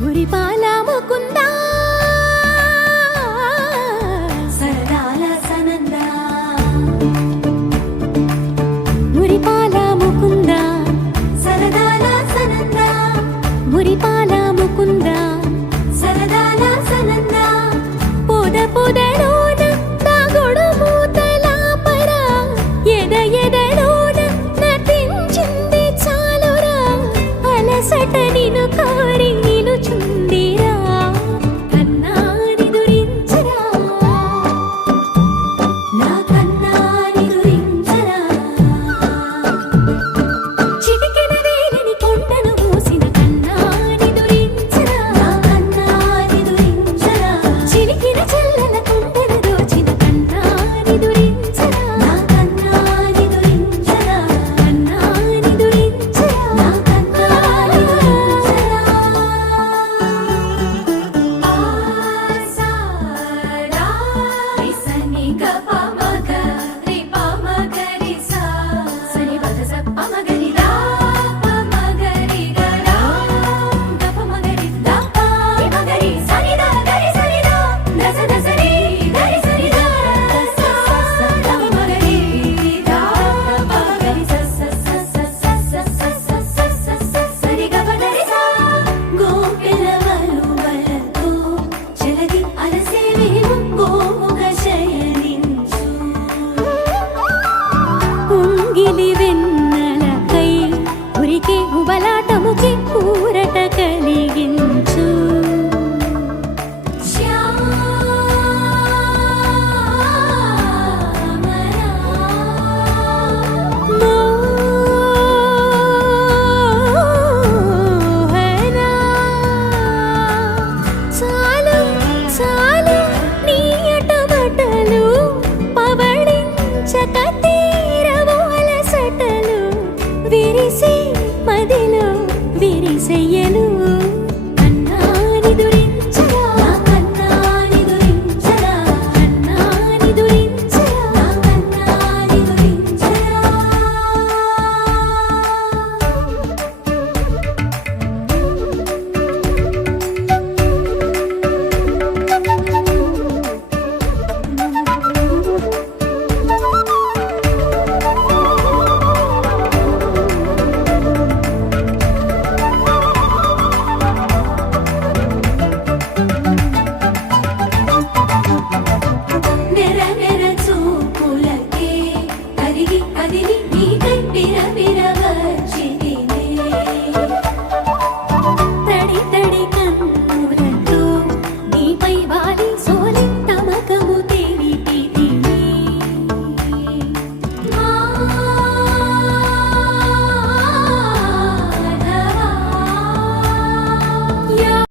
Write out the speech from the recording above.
మురిపాల ముకుందా సరదాల సనందా మురిపాల ముకుందా సరదాల సనందా మురిపాల ముకుందా సరదాల సనందా పొద పొదలోన తాగుడు మూతల పరా ఎద ఎదలోన నటించింది చాలురా అలసట నిను కోరి నిలుచుందిరా కన్నాని దురించరా నా కన్నాని దురించరా చిటికెన వేలిని కొండను మూసిన కన్నాని దురించరా నా కన్నాని దురించరా చిలికిన చల్లల కొండను దోచిన కన్నాని దురించరా నా కన్నాని దురించరా కన్నాని దురించరా నా కన్నాని దురించరా ఆసారా రిసని గపమగ రిపమగరి సా సని పద సపమగరి రా పమగరి గరా గపమగరి దప మగరి సని ద గరి సని ద దస దసరి గరి సని ద దస సస పమగరి రా పమగరి సస సస సస సస సస సరి గపగరి సా గోపిలవలు వలతో జలది అలసేవేమో గోముగ శయనించు ఉంగిలి వెన్నెలకై ఉరికే ఉబలాటముకి ఊరట కలిగించు మోహనా చాలు చాలు నీ అటమటలు పవళించక తీరవు అలసటలు విరిసే మదిలో విరిసెయ్యను